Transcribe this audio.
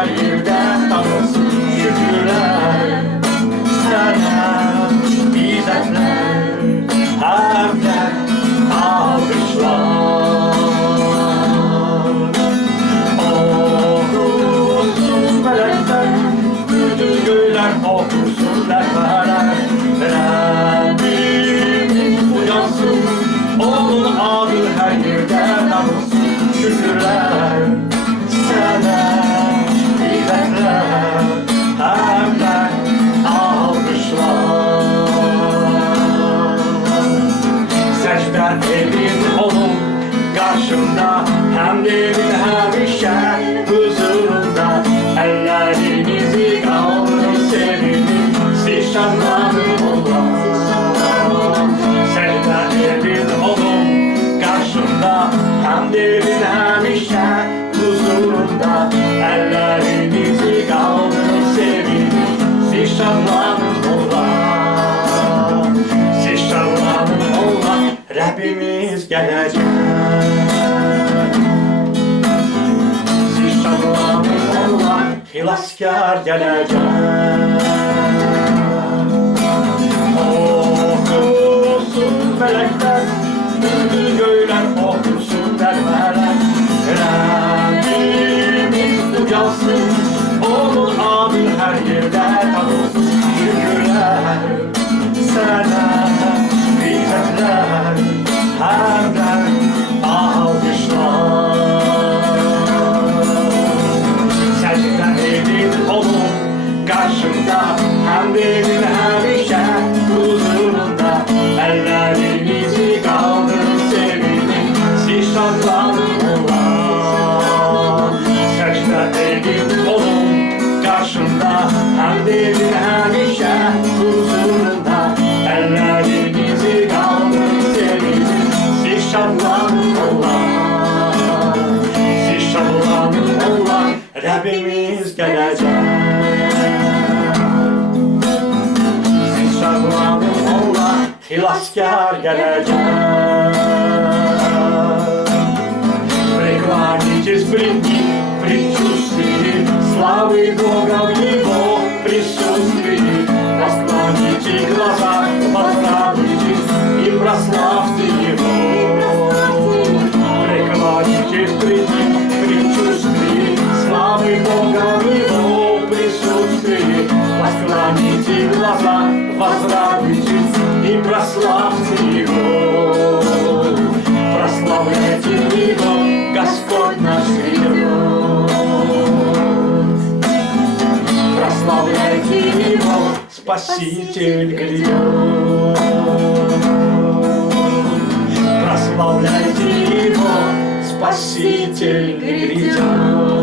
her yerde tanısın şükürler sana, izzetler hem de alkışlar. Okusun melekler, bütün göğler okusun rehberler. Rabbimiz uyansın, onun adı her yerde tanısın şükürler sana, izzetler hem de alkışlar. Secde edin onun karşında, hem derin hem işe huzurunda. Ellerinizi kaldırın sevinin, siz şanlanın Allah. Secde edin onun karşında, hem derin hem işe huzurunda. Ellerinizi kaldırın sevinin, siz şanlanın Allah. Siz şanlanın Allah. Rabbimiz gelecek. Siz şanlanın Allah. Hilaskar gelecek. Okusun melekler, bütün göğler okusun dermeler. Rabbimiz uyansın, onun adı her yerde tanısın şükürler sana, izzetler hem de alkışlar. Secde edin onun karşında, hem derin hem işe huzurunda. Ellerinizi kaldırın sevinin, siz şanlanın Allah. Secde edin onun karşında, hem derin hem işe huzurunda. Ellerinizi kaldırın sevinin, siz şanlanın Allah. Siz şanlanın Allah. Rabbimiz gelecek. Siz şanlanın Allah. Hilaskar gelecek. Преклоните спринги, предчувствии славы Бога в Его присутствии. Расклоните глаза, возрадуйтесь и прославьте Его. Преклоните спринги, предчувствии славы Бога в Его присутствии. Расклоните глаза, возрадуйтесь и прославьте Его. Прославляйте Его, Господь наш грядет. Прославляйте Его, Спаситель грядет. Прославляйте Его, Спаситель грядет.